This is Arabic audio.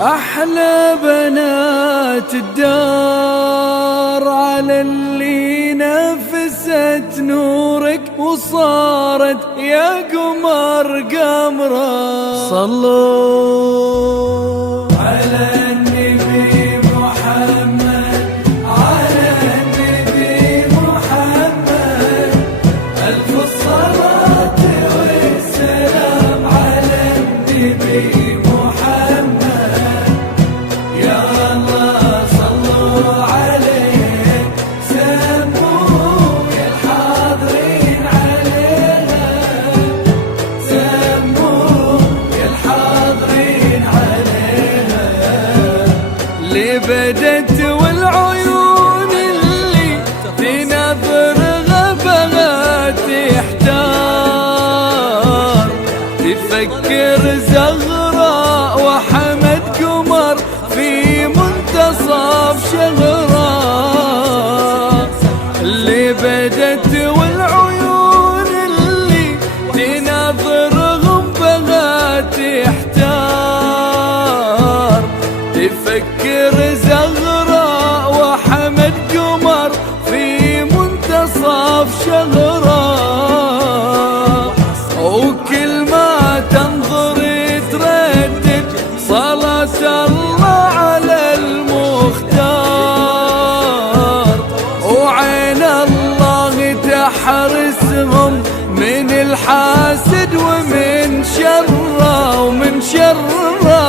أحلى بنات الدار على اللي نفست نورك وصارت يا قمر قمرة. صلوا على النبي محمد، على النبي محمد، ألف الصلاة والسلام على النبي. بدت والعيون اللي تنظرها بغى تحتار، تفكر زغراء وحمد قمر في منتصف شهرها. اللي بدت والعيون اللي تنظرهم بغى تحتار، تفكر زغراء وحمد قمر في منتصف شهرها. وكل ما تنظر تردد صلاة الله على المختار، وعين الله تحرسهم من الحاسد ومن شره ومن شره.